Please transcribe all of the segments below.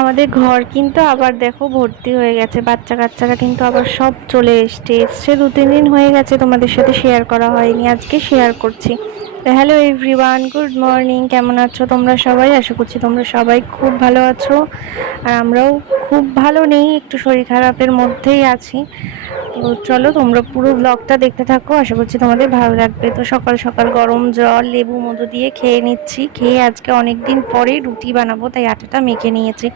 আমাদের ঘর কিন্তু আবার দেখো ভর্তি হয়ে গেছে, বাচ্চা কাচ্চারা কিন্তু আবার সব চলে এসছে 2-3 দিন হয়ে গেছে, তোমাদের সাথে শেয়ার করা হয়নি, আজকে শেয়ার করছি। Hello everyone, good morning. কেমন আছো তোমরা সবাই? আশা করছি তোমরা সবাই খুব ভালো আছো, আর আমরাও খুব ভালো নেই, একটু শরীর খারাপের মধ্যেই আছি। তো চলো তোমরা পুরো ব্লগটা দেখতে থাকো, আশা করছি তোমাদের ভালো লাগবে। তো সকাল সকাল গরম জল লেবু মধু দিয়ে খেয়ে নিচ্ছি। খেয়ে আজকে অনেক দিন পরে রুটি বানাবো, তাই আটাটা মেখে নিয়েছি।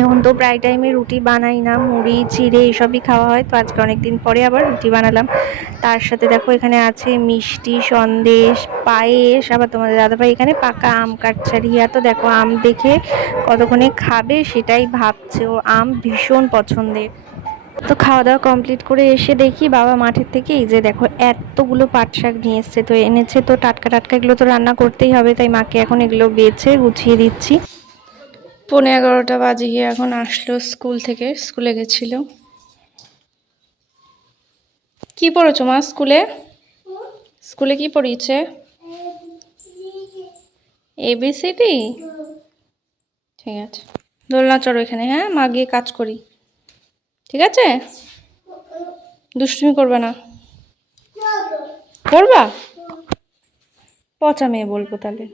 এখন তো প্রায় টাইমে রুটি বানাই না, মুড়ি চিড়ে এইসবই খাওয়া হয়, তো আজকে অনেক দিন পরে আবার রুটি বানালাম। তার সাথে দেখো এখানে আছে মিষ্টি, সন্দেশ, পায়েস, আবার তোমাদের দাদাভাই এখানে পাকা আম কাটছে। রিয়া তো দেখো আম দেখে কতক্ষণে খাবে সেটাই ভাবছে, ও আম ভীষণ পছন্দের। তো খাওয়া দাওয়া কমপ্লিট করে এসে দেখি বাবা মাঠের থেকে এই যে দেখো এতগুলো পাট শাক নিয়ে এসছে, তো এনেছে, তো টাটকা টাটকা এগুলো তো রান্না করতেই হবে, তাই মাকে এখন এগুলো বেছে গুছিয়ে দিচ্ছি। 11:15 বাজে গিয়ে এখন আসলো স্কুল থেকে, স্কুলে গেছিল। কি পড়েছো মা স্কুলে? স্কুলে কি পড়িয়েছে? ABCD? ঠিক আছে, দোলনা চড়ো এখানে, হ্যাঁ মা গিয়ে কাজ করি, ঠিক আছে? দুষ্টুমি করবে না, করবা? পচা মেয়ে বলবো তাহলে,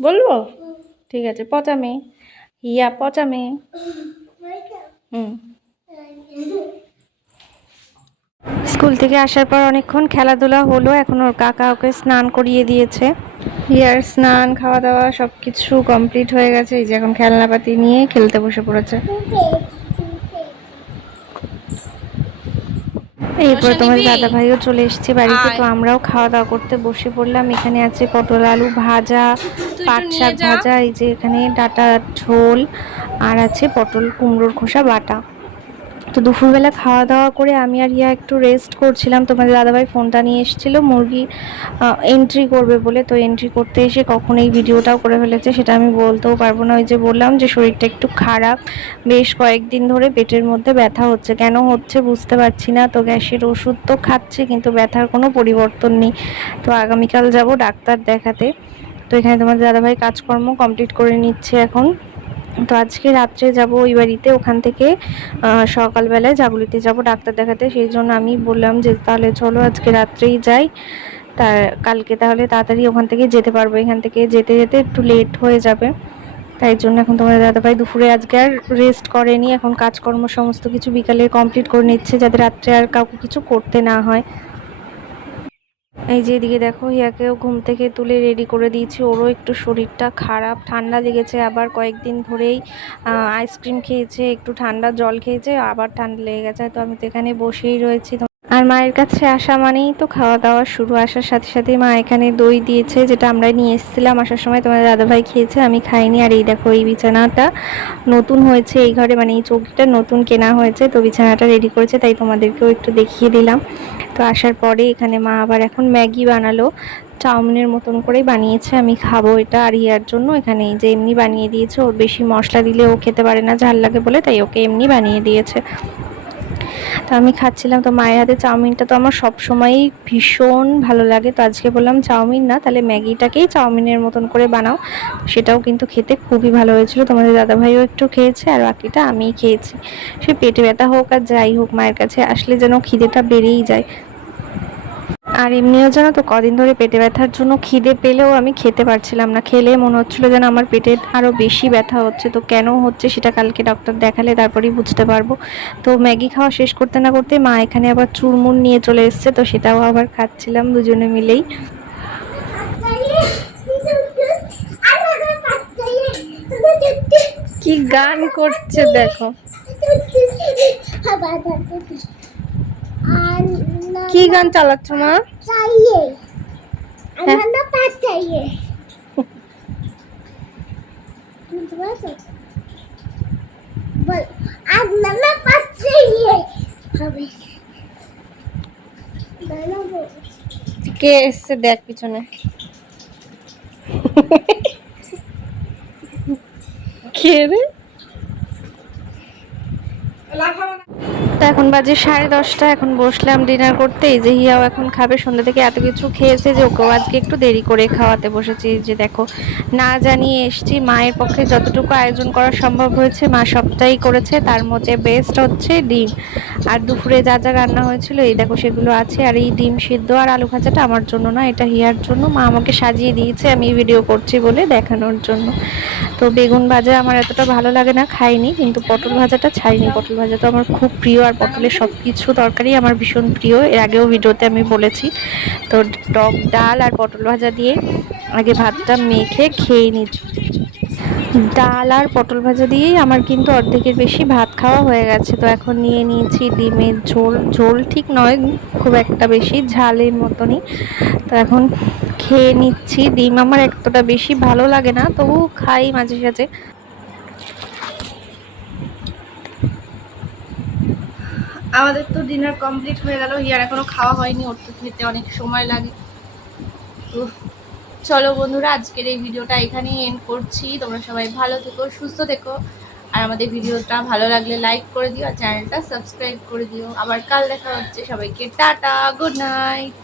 বলবো? ঠিক আছে, পচা মেয়ে, হিয়া পচা মেয়ে। হুম। স্কুল থেকে আসার পর অনেকক্ষণ খেলাধুলা হলো, এখন ওর কাকা ওকে স্নান করিয়ে দিয়েছে। হিয়ার স্নান খাওয়া দাওয়া সব কিছু কমপ্লিট হয়ে গেছে, এই যে এখন খেলনাপাতি নিয়ে খেলতে বসে পড়েছে। এরপরে তোমাদের দাদা ভাইও চলে এসছে বাড়িতে, তো আমরাও খাওয়া দাওয়া করতে বসে পড়লাম। এখানে আছে পটল আলু ভাজা, পাট শাক ভাজা, এই যে এখানে ডাটা ঝোল, আর আছে পটল কুমড়োর খোসা বাটা। তো দুপুরবেলা খাওয়া দাওয়া করে আমি আর ইয়া একটু রেস্ট করছিলাম, তোমাদের দাদাভাই ফোনটা নিয়ে এসেছিলো মুরগি এন্ট্রি করবে বলে, তো এন্ট্রি করতে এসে কখন এই ভিডিওটাও করে ফেলেছে সেটা আমি বলতেও পারবো না। ওই যে বললাম যে শরীরটা একটু খারাপ, বেশ কয়েকদিন ধরে পেটের মধ্যে ব্যথা হচ্ছে, কেন হচ্ছে বুঝতে পারছি না। তো গ্যাসের ওষুধ তো খাচ্ছে কিন্তু ব্যথার কোনো পরিবর্তন নেই। তো আগামীকাল যাব ডাক্তার দেখাতে। তো এখানে তোমাদের দাদাভাই কাজকর্ম কমপ্লিট করে নিচ্ছে এখন। তো আজকে রাত্রে যাব ওই বাড়িতে, ওখান থেকে সকালবেলায় জাগুলিতে যাব ডাক্তার দেখাতে। সেই জন্য আমি বললাম যে তাহলে চলো আজকে রাত্রেই যাই, তার কালকে তাহলে তাড়াতাড়ি ওখান থেকে যেতে পারবো, এখান থেকে যেতে যেতে একটু লেট হয়ে যাবে। তাই জন্য এখন তোমাদের দাদাভাই দুপুরে আজকে আর রেস্ট করেনি, এখন কাজকর্ম সমস্ত কিছু বিকালে কমপ্লিট করে নিচ্ছে, যাতে রাত্রে আর কাউকে কিছু করতে না হয়। এই যে এদিকে দেখো হিয়াকেও ঘুম থেকে তুলে রেডি করে দিয়েছি, ওরও একটু শরীরটা খারাপ, ঠান্ডা লেগেছে, আবার কয়েকদিন ধরেই আইসক্রিম খেয়েছে, একটু ঠান্ডা জল খেয়েছে, আবার ঠান্ডা লেগে গেছে। তো আমি তো এখানে বসেই রয়েছি। আর মায়ের কাছে আসা মানেই তো খাওয়া দাওয়া শুরু, আসার সাথে সাথে মা এখানে দই দিয়েছে, যেটা আমরা নিয়ে এসেছিলাম আসার সময়, তোমাদের দাদাভাই খেয়েছে, আমি খাইনি। আর এই দেখো এই বিছানাটা নতুন হয়েছে এই ঘরে, মানে এই চৌকিটা নতুন কেনা হয়েছে, তো বিছানাটা রেডি করেছে, তাই তোমাদেরকেও একটু দেখিয়ে দিলাম। তো আসার পরে এখানে মা আবার এখন ম্যাগি বানালো, চাউমিনের মতন করেই বানিয়েছে, আমি খাবো এটা। আর ইয়ার জন্য এখানে এই যে এমনি বানিয়ে দিয়েছে, ওর বেশি মশলা দিলে ও খেতে পারে না, ঝাল লাগে বলে, তাই ওকে এমনি বানিয়ে দিয়েছে। তো আমি খাচ্ছিলাম। তো মায়ের হাতে চাউমিনটা তো আমার সব সময়ই ভীষণ ভালো লাগে, তো আজকে বললাম চাউমিন না, তাহলে ম্যাগিটাকেই চাউমিনের মতন করে বানাও। সেটাও কিন্তু খেতে খুবই ভালো হয়েছিল, তোমাদের দাদাভাইও একটু খেয়েছে, আর বাকিটা আমিই খেয়েছি। সে পেটে ব্যথা হোক আর যাই হোক, মায়ের কাছে আসলে যেন খিদেটা বেড়েই যায়। আর এমনিও জানো তো কদিন ধরে পেটে ব্যথার জন্য খিদে পেলেও আমি খেতে পারছিলাম না, খেলে মনে হচ্ছিলো যেন আমার পেটে আরও বেশি ব্যথা হচ্ছে। তো কেন হচ্ছে সেটা কালকে ডক্টর দেখালে তারপরেই বুঝতে পারবো। তো ম্যাগি খাওয়া শেষ করতে না করতে মা এখানে আবার চুরমুর নিয়ে চলে এসছে, তো সেটাও আবার খাচ্ছিলাম দুজনে মিলেই। কি গান করছে দেখো, কি গান চালাচ্ছ মা? কে এসছে দেখ পিছনে, কে রে? তো এখন বাজে 10:30, এখন বসলাম ডিনার করতে। এই যে হিয়াও এখন খাবে, সন্ধ্যা থেকে এত কিছু খেয়েছে যে ওকেও আজকে একটু দেরি করে খাওয়াতে বসেছি। যে দেখো, না জানিয়ে এসছি, মায়ের পক্ষে যতটুকু আয়োজন করা সম্ভব হয়েছে মা সবটাই করেছে। তার মধ্যে বেস্ট হচ্ছে ডিম, আর দুপুরে যা যা রান্না হয়েছিল এই দেখো সেগুলো আছে। আর এই ডিম সিদ্ধ আর আলু ভাজাটা আমার জন্য না, এটা হিয়ার জন্য। মা আমাকে সাজিয়ে দিয়েছে আমি ভিডিও করছি বলে দেখানোর জন্য। তো বেগুন ভাজা আমার এতটা ভালো লাগে না, খাইনি, কিন্তু পটল ভাজাটা ছাড়িনি। পটল ভাজা তো আমার খুব প্রিয়, আর পটলের সব কিছু তরকারি আমার ভীষণ প্রিয়, এর আগেও ভিডিওতে আমি বলেছি। তো টক ডাল আর পটল ভাজা দিয়ে আগে ভাতটা মেখে খেয়ে নিচ্ছি। ডাল আর পটল ভাজা দিয়েই আমার কিন্তু অর্ধেকের বেশি ভাত খাওয়া হয়ে গেছে। তো এখন নিয়ে নিয়েছি ডিমের ঝোল, ঝোল ঠিক নয়, খুব একটা বেশি ঝালের মতনই। তো এখন খেয়ে নিচ্ছি। ডিম আমার এতটা বেশি ভালো লাগে না, তবু খাই মাঝে সাঝে। আমাদের তো ডিনার কমপ্লিট হয়ে গেল, ইয়ার এখনো খাওয়া হয়নি, ওর তো খেতে অনেক সময় লাগে। তো চলো বন্ধুরা, আজকের এই ভিডিওটা এখানেই এন্ড করছি। তোমরা সবাই ভালো থেকো, সুস্থ থেকো, আর আমাদের ভিডিওটা ভালো লাগলে লাইক করে দিও, আর চ্যানেলটা সাবস্ক্রাইব করে দিও। আবার কাল দেখা হচ্ছে, সবাইকে টাটা, গুড নাইট।